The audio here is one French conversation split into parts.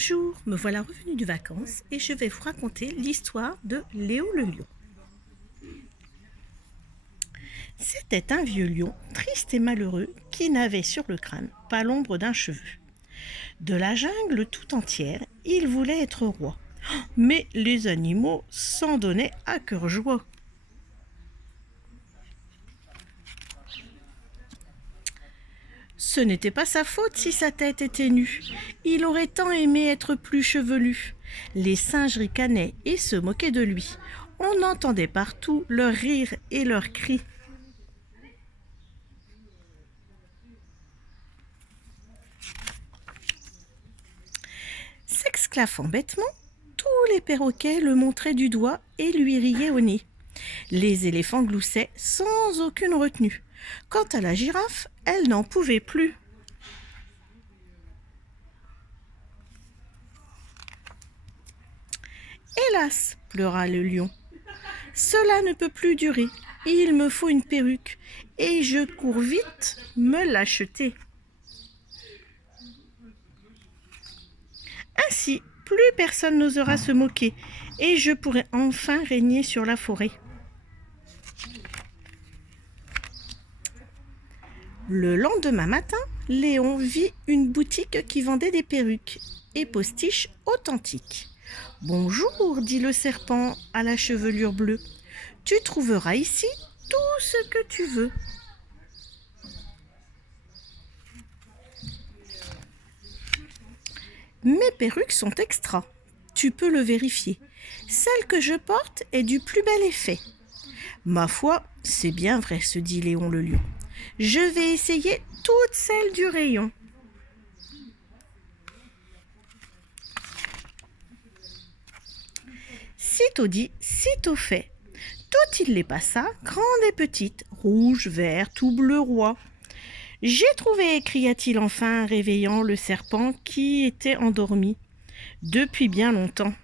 Bonjour, me voilà revenue de vacances et je vais vous raconter l'histoire de Léo le lion. C'était un vieux lion, triste et malheureux, qui n'avait sur le crâne pas l'ombre d'un cheveu. De la jungle tout entière, il voulait être roi. Mais les animaux s'en donnaient à cœur joie. Ce n'était pas sa faute si sa tête était nue. Il aurait tant aimé être plus chevelu. Les singes ricanaient et se moquaient de lui. On entendait partout leurs rires et leurs cris. S'exclavant bêtement, tous les perroquets le montraient du doigt et lui riaient au nez. Les éléphants gloussaient sans aucune retenue. Quant à la girafe, elle n'en pouvait plus. Hélas, pleura le lion, cela ne peut plus durer. Il me faut une perruque et je cours vite me l'acheter. Ainsi, plus personne n'osera se moquer et je pourrai enfin régner sur la forêt. Le lendemain matin, Léon vit une boutique qui vendait des perruques et postiches authentiques. « Bonjour, dit le serpent à la chevelure bleue. Tu trouveras ici tout ce que tu veux. » Mes perruques sont extra, tu peux le vérifier. Celle que je porte est du plus bel effet. Ma foi, c'est bien vrai, se dit Léon le lion. Je vais essayer toutes celles du rayon. Sitôt dit, sitôt fait. Toutes il les passa, grandes et petites, rouges, vertes ou bleu roi. J'ai trouvé, cria-t-il enfin, réveillant le serpent qui était endormi depuis bien longtemps.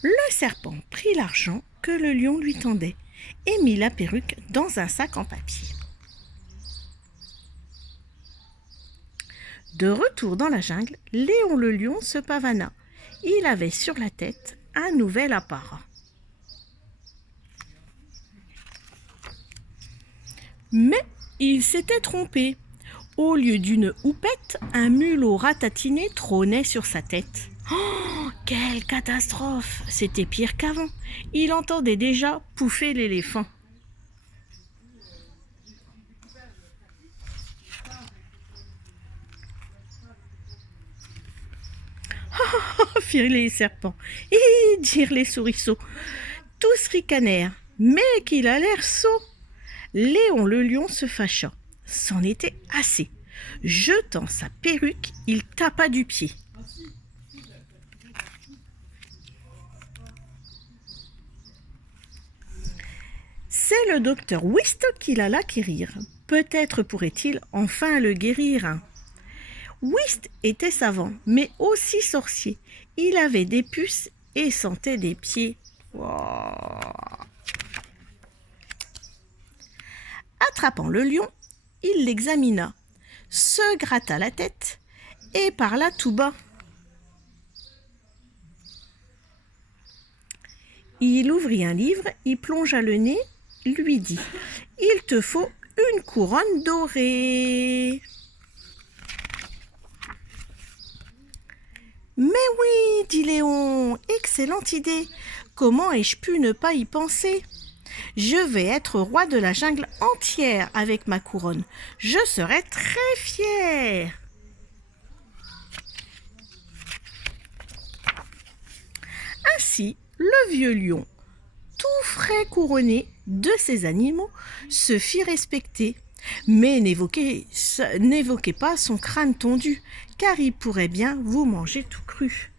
Le serpent prit l'argent que le lion lui tendait et mit la perruque dans un sac en papier. De retour dans la jungle, Léon le lion se pavana. Il avait sur la tête un nouvel apparat. Mais il s'était trompé. Au lieu d'une houppette, un mulot ratatiné trônait sur sa tête. Oh, quelle catastrophe! C'était pire qu'avant. Il entendait déjà pouffer l'éléphant. Firent les serpents et dirent les souriceaux. Tous ricanèrent, mais qu'il a l'air sot. Léon le lion se fâcha. C'en était assez. Jetant sa perruque, il tapa du pied. C'est le docteur Whist qu'il alla quérir. Peut-être pourrait-il enfin le guérir. Whist était savant, mais aussi sorcier. Il avait des puces et sentait des pieds. Wow. Attrapant le lion, il l'examina, se gratta la tête et parla tout bas. Il ouvrit un livre, y plongea le nez, lui dit « Il te faut une couronne dorée. » « Mais oui, dit Léon, excellente idée. Comment ai-je pu ne pas y penser ? Je vais être roi de la jungle entière avec ma couronne. Je serai très fier. » Ainsi, le vieux lion, tout frais couronné de ses animaux, se fit respecter. Mais n'évoquez pas son crâne tondu, car il pourrait bien vous manger tout cru.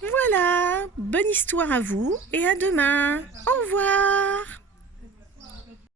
Voilà, bonne histoire à vous et à demain. Au revoir.